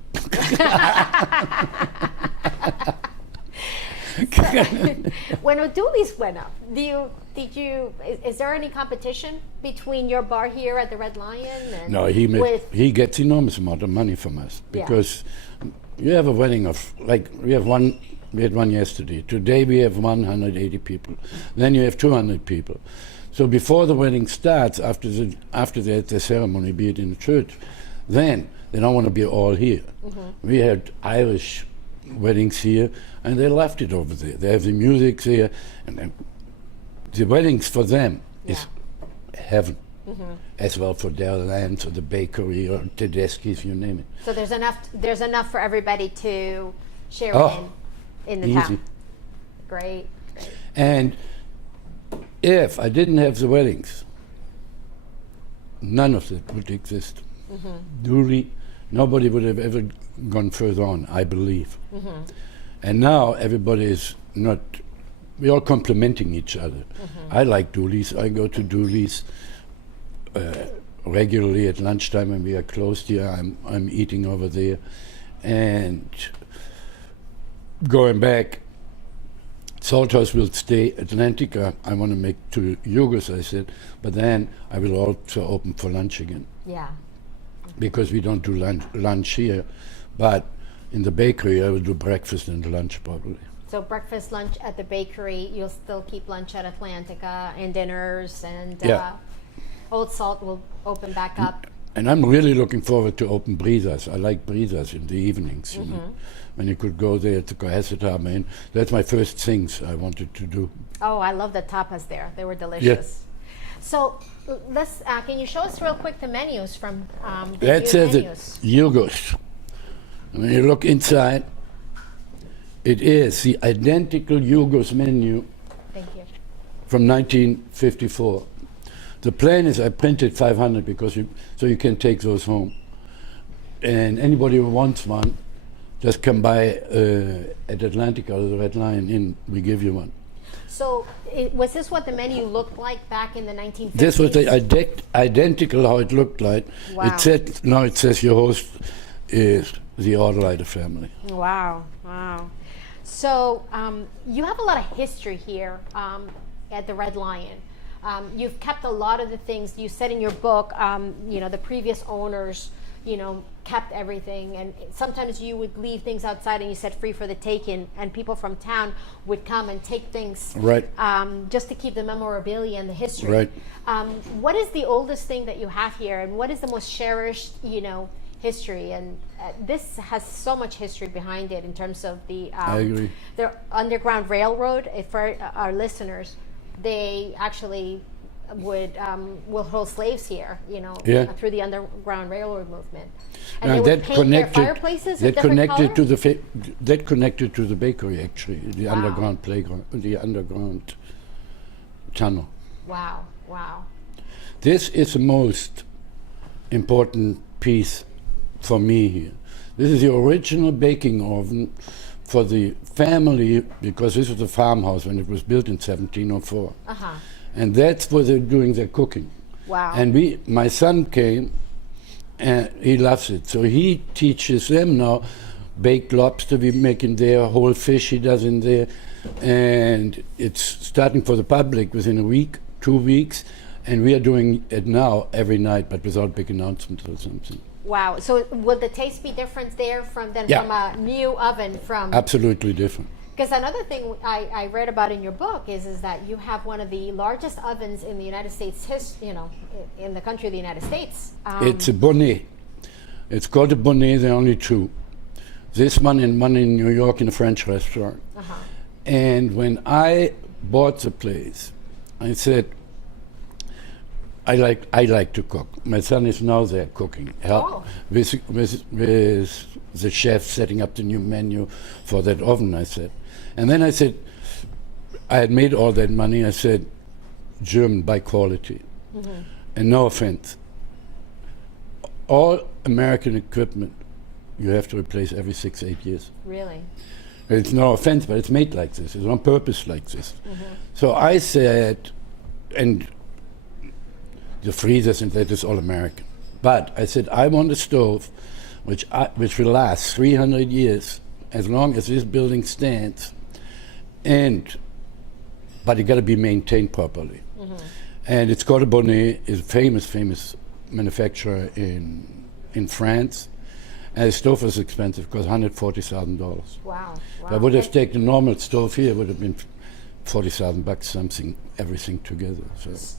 When O'Dooley's went up, is there any competition between your bar here at the Red Lion? And no, he gets enormous amount of money from us because you have a wedding of, like, we had one yesterday. Today we have 180 people. Then you have 200 people. So before the wedding starts, after the ceremony, be it in the church, then they don't want to be all here. We had Irish weddings here, and they loved it over there. They have the music there, and then the weddings for them is heaven, as well for their lands or the bakery or Tedeschi's, you name it. So there's enough for everybody to share in the easy. town. Great. And if I didn't have the weddings, none of it would exist. Dooley, nobody would have ever gone further on, I believe. And now everybody is not, we're all complimenting each other. I like Dooley's, I go to Dooley's regularly at lunchtime when we are closed here. I'm eating over there. And going back, Salthouse will stay. Atlantica, I want to make to Hugo's, I said, but then I will also open for lunch again. Yeah. Because we don't do lunch here, but in the bakery I will do breakfast and lunch probably. So breakfast, lunch at the bakery, you'll still keep lunch at Atlantica and dinners, and Old Salt will open back up. And I'm really looking forward to open Brisas. I like Brisas in the evenings, you know, when you could go there to Cohasset Harbor Inn. That's my first things I wanted to do. Oh, I love the tapas there. They were delicious. So let's, can you show us real quick the menus from the That's menus? Hugo's. When you look inside, it is the identical Hugo's menu Thank you. from 1954. The plan is I printed 500 because so you can take those home. And anybody who wants one, just come by at Atlantica or the Red Lion Inn. We give you one. So was this what the menu looked like back in the 1950s? This was the identical how it looked like. Wow. It says your host is the Ordelheide family. Wow, wow. So you have a lot of history here at the Red Lion. You've kept a lot of the things you said in your book. The previous owners, kept everything, and sometimes you would leave things outside, and you said free for the taking, and people from town would come and take things, right? Just to keep the memorabilia and the history. Right. What is the oldest thing that you have here, and what is the most cherished, history? And this has so much history behind it in terms of the I agree. The Underground Railroad. For our listeners, they actually will hold slaves here, Yeah. through the Underground Railroad movement. And Now they would that paint their connected, fireplaces a that different connected color? to the that connected to the bakery actually, the Wow. underground playground, the underground tunnel. Wow, wow. This is the most important piece for me here. This is the original baking oven for the family, because this was a farmhouse when it was built in 1704. Uh-huh. And that's where they're doing their cooking. Wow. And my son came, and he loves it. So he teaches them now. Baked lobster we make in there, whole fish he does in there. And it's starting for the public within a week, 2 weeks. And we are doing it now every night, but without big announcements or something. Wow. So will the taste be different there from a new oven from? Absolutely different. Because another thing I read about in your book is that you have one of the largest ovens in the United States, in the country of the United States. It's a bonnet. It's called a bonnet. There are only two. This one and one in New York in a French restaurant. Uh-huh. And when I bought the place, I said, I like to cook. My son is now there cooking, help with the chef setting up the new menu for that oven, I said. And then I said, I had made all that money, I said, German by quality. Mm-hmm. And no offense, all American equipment you have to replace every 6-8 years. Really? It's no offense, but it's made like this. It's on purpose like this. Mm-hmm. So I said, and the freezers and that is all American. But I said, I want a stove which will last 300 years as long as this building stands, but it got to be maintained properly. Mm-hmm. And it's called a Bonnet, is a famous manufacturer in France. And the stove was expensive, because $140,000. Wow. If I would have taken a normal stove here, it would have been $40,000 something, everything together.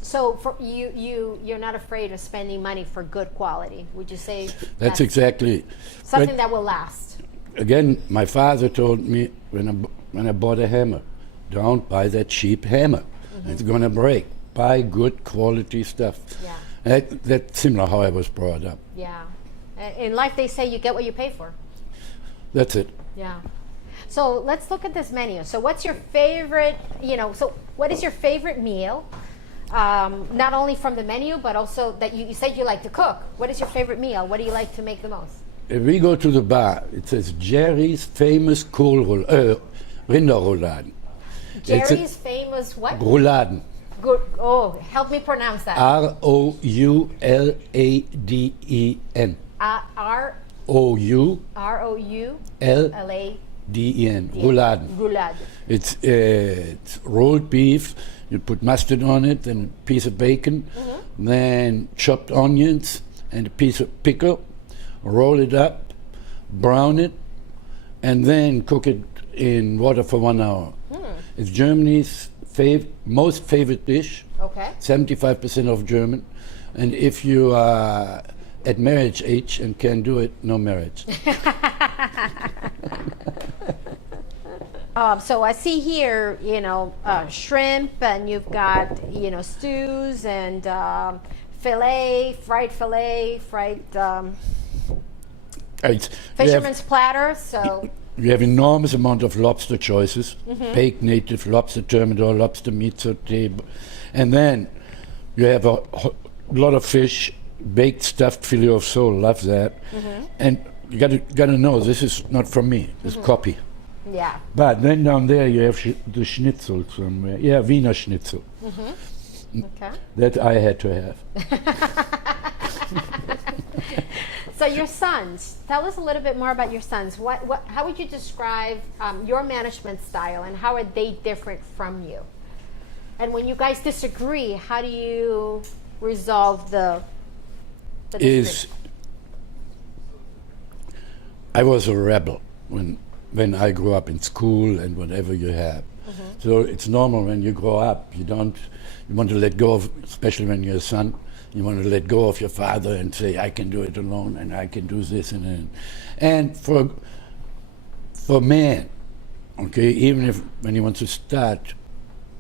So for you're not afraid of spending money for good quality, would you say? That's exactly something that will last. Again, my father told me when I bought a hammer, don't buy that cheap hammer. Mm-hmm. It's going to break. Buy good quality stuff. Yeah. That's similar how I was brought up. Yeah. In life, they say you get what you pay for. That's it. Yeah. So let's look at this menu. So what's your favorite, what is your favorite meal? Not only from the menu, but also that you said you like to cook. What is your favorite meal? What do you like to make the most? If we go to the bar, it says Jerry's famous Rinderrouladen. Jerry's famous what? Rouladen. Good. Oh, help me pronounce that. R-O-U-L-A-D-E-N. R-O-U. L-A-D-E-N. Rouladen. Rouladen. It's rolled beef. You put mustard on it, and a piece of bacon, then chopped onions and a piece of pickle. Roll it up, brown it, and then cook it in water for 1 hour. It's Germany's most favorite dish. Okay. 75% of German. And if you are at marriage age and can do it, no marriage. So I see here, shrimp, and you've got, stews and fried Fishermans Platter. So you have enormous amount of lobster choices, baked native lobster thermidor, lobster meat sauté, and then you have a lot of fish, baked stuffed filet of sole, love that, and you got to know this is not from me, it's copy. Yeah. But then down there you have the schnitzel somewhere. Yeah, Wiener Schnitzel. Okay. That I had to have. So your sons, tell us a little bit more about your sons. How would you describe your management style, and how are they different from you? And when you guys disagree, how do you resolve the dispute? I was a rebel when I grew up in school and whatever you have. So it's normal when you grow up, you want to let go of, especially when you're a son, you want to let go of your father and say, I can do it alone, and I can do this and that. And for man, okay, even if when he wants to start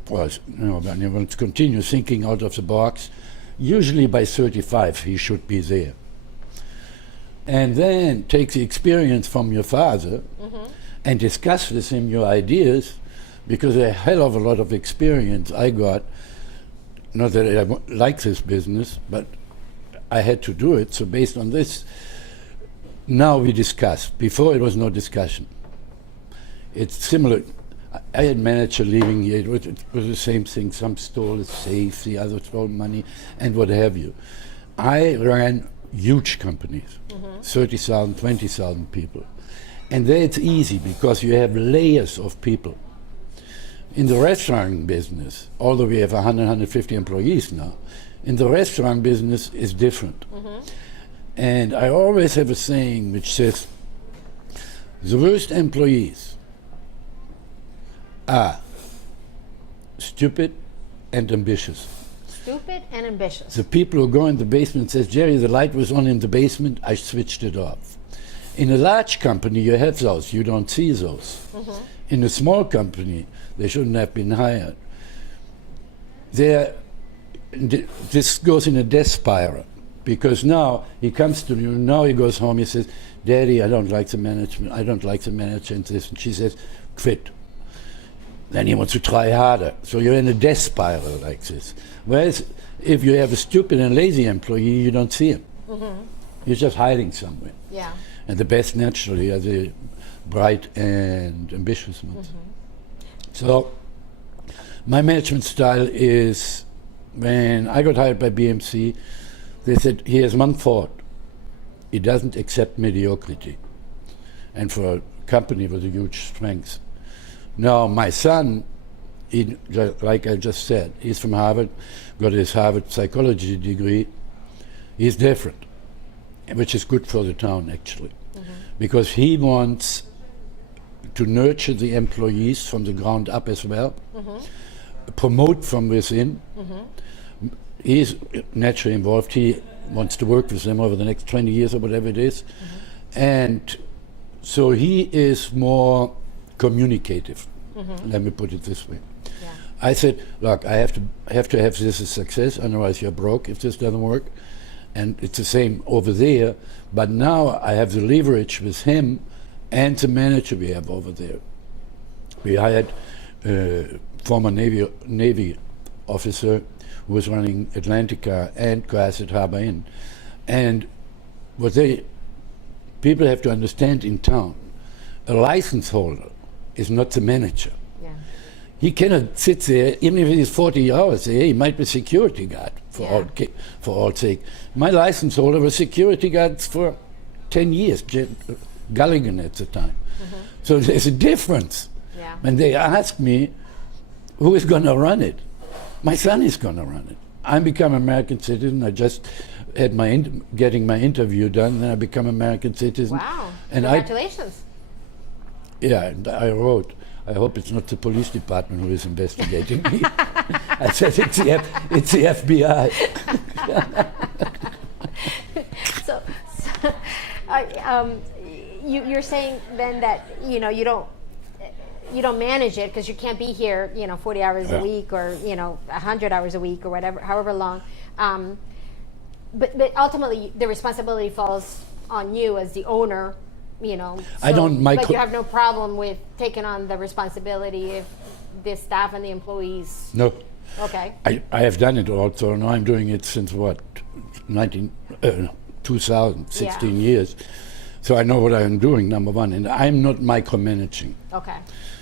was, when he wants to continue thinking out of the box, usually by 35 he should be there. And then take the experience from your father and discuss with him your ideas, because a hell of a lot of experience I got. Not that I like this business, but I had to do it. So based on this, now we discuss. Before it was no discussion. It's similar. I had manager leaving here. It was the same thing. Some stole a safe, the other stole money, and what have you. I ran huge companies, 30,000, 20,000 people. And there it's easy because you have layers of people. In the restaurant business, although we have 100, 150 employees now, in the restaurant business is different. And I always have a saying which says, the worst employees are stupid and ambitious. Stupid and ambitious. The people who go in the basement and says, Jerry, the light was on in the basement, I switched it off. In a large company, you have those, you don't see those. In a small company, they shouldn't have been hired. This goes in a death spiral, because now he comes to you, now he goes home, he says, Daddy, I don't like the management, I don't like the manager and this, and she says, quit. Then he wants to try harder. So you're in a death spiral like this. Whereas if you have a stupid and lazy employee, you don't see him. He's just hiding somewhere. Yeah. And the best, naturally, are the bright and ambitious ones. So my management style is, when I got hired by BMC, they said, he has one fault. He doesn't accept mediocrity. And for a company with a huge strength. Now, my son, like I just said, he's from Harvard, got his Harvard psychology degree. He's different, which is good for the town, actually, because he wants to nurture the employees from the ground up as well, promote from within. He's naturally involved. He wants to work with them over the next 20 years or whatever it is. And so he is more communicative. Let me put it this way. I said, look, I have to have this a success, otherwise you're broke if this doesn't work. And it's the same over there, but now I have the leverage with him and the manager we have over there. We hired a former Navy officer who was running Atlantica and Cohasset Harbor Inn. And what people have to understand in town, a license holder is not the manager. He cannot sit there, even if he's 40 hours there, he might be security guard for all sake. My license holder was security guard for 10 years, Gulligan at the time. So there's a difference. When they ask me, who is going to run it? My son is going to run it. I become American citizen. I just had getting my interview done, then I become American citizen. Wow, and congratulations. And I wrote, I hope it's not the police department who is investigating me. I said, it's the FBI. So you're saying then that you don't manage it because you can't be here 40 hours a week or 100 hours a week or whatever, however long. But ultimately the responsibility falls on you as the owner. I don't. But you have no problem with taking on the responsibility if the staff and the employees. No. Okay. I have done it also. Now I'm doing it since 2000, 16 years. So I know what I'm doing, number one. And I'm not micromanaging. Okay.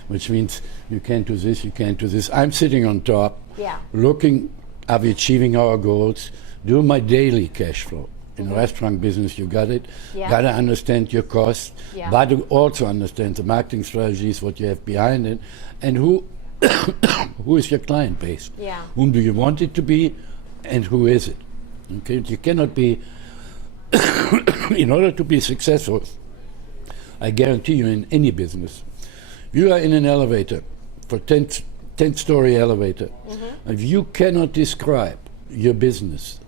Which means you can't do this, you can't do this. I'm sitting on top, looking, are we achieving our goals, do my daily cash flow. In the restaurant business, you got it. Got to understand your costs, but to also understand the marketing strategies, what you have behind it, and who is your client base. Whom do you want it to be, and who is it? Okay, you cannot be. In order to be successful, I guarantee you, in any business, you are in an elevator, for 10-story elevator. If you cannot describe your business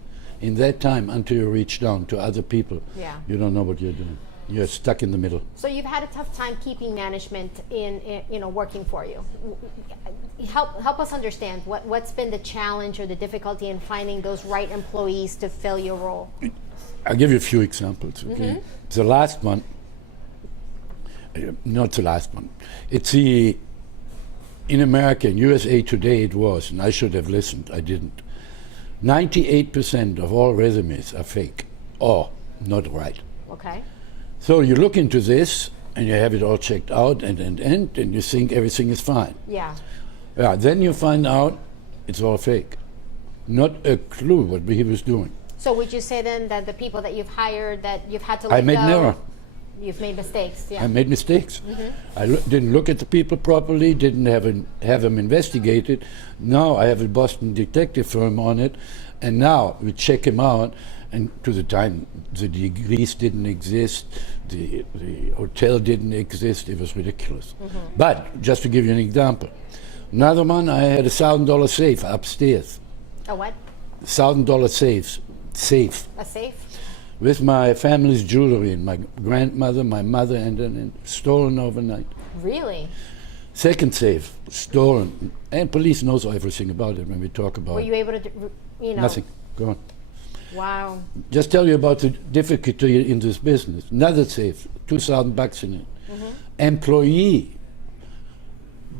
in that time until you reach down to other people, you don't know what you're doing. You're stuck in the middle. So you've had a tough time keeping management in working for you. Help us understand what's been the challenge or the difficulty in finding those right employees to fill your role. I'll give you a few examples. Okay, the last one, not the last one. It's the in America, in USA Today, it was, and I should have listened. I didn't. 98% of all resumes are fake or not right. Okay. So you look into this and you have it all checked out and you think everything is fine. Yeah. Yeah, then you find out it's all fake. Not a clue what he was doing. So would you say then that the people that you've hired that you've had to let I made an go, error. you've made mistakes? Yeah. I made mistakes. I didn't look at the people properly, didn't have them investigated. Now I have a Boston detective firm on it, and now we check him out, and to the time the degrees didn't exist, the hotel didn't exist, it was ridiculous. But just to give you an example, another one, I had $1,000 safe upstairs. A what? $1,000 safe. A safe? With my family's jewelry and my grandmother, my mother, and stolen overnight. Really? Second safe, stolen. And police knows everything about it when we talk about Were it. you able to, Nothing. Go on. Wow. Just tell you about the difficulty in this business. Another safe, $2,000 in it. Employee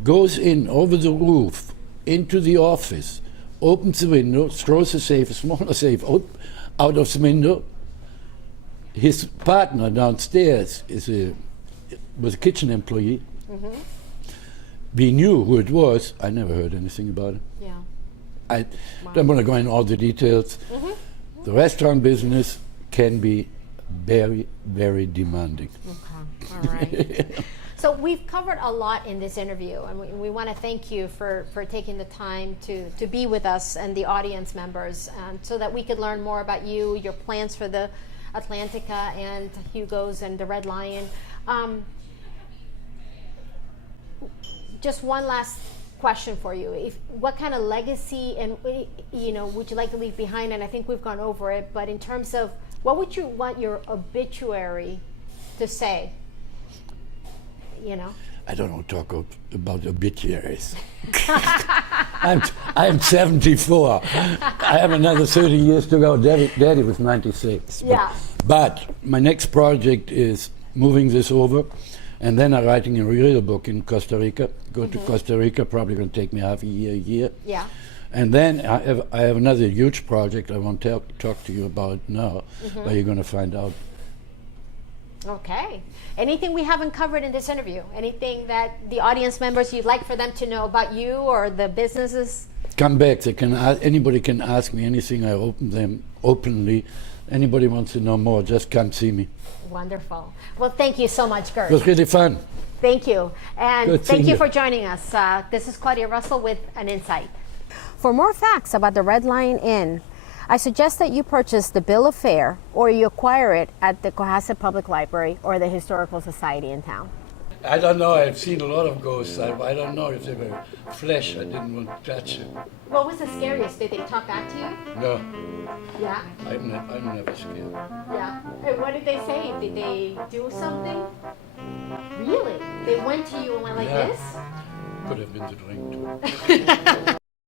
goes in over the roof into the office, opens the window, throws the safe, a smaller safe, out of the window. His partner downstairs was a kitchen employee. We knew who it was. I never heard anything about it. Yeah. I don't want to go into all the details. The restaurant business can be very, very demanding. Okay. All right. So we've covered a lot in this interview, and we want to thank you for taking the time to be with us and the audience members, so that we could learn more about you, your plans for the Atlantica and Hugo's and the Red Lion. Just one last question for you. What kind of legacy and would you like to leave behind? And I think we've gone over it, but in terms of what would you want your obituary to say? I don't want to talk about obituaries. I'm 74. I have another 30 years to go. Daddy was 96. Yeah. But my next project is moving this over, and then I'm writing a real book in Costa Rica. Go to Costa Rica, probably going to take me half a year. Yeah. And then I have another huge project I won't talk to you about now, but you're going to find out. Okay. Anything we haven't covered in this interview? Anything that the audience members you'd like for them to know about you or the businesses? Come back. Anybody can ask me anything. I open them openly. Anybody wants to know more, just come see me. Wonderful. Well, thank you so much, Gerd. It was really fun. Thank you. And Good thank seeing you you. for joining us. This is Claudia Russell with An Insight. For more facts about the Red Lion Inn, I suggest that you purchase the bill of fare or you acquire it at the Cohasset Public Library or the Historical Society in town. I don't know. I've seen a lot of ghosts. I don't know if they were flesh. I didn't want to touch it. What was the scariest? Did they talk back to you? No, Yeah. I'm never scared. Yeah. Hey, what did they say? Did they do something? Really? They went to you and went like Yeah. this? Could have been the drink too.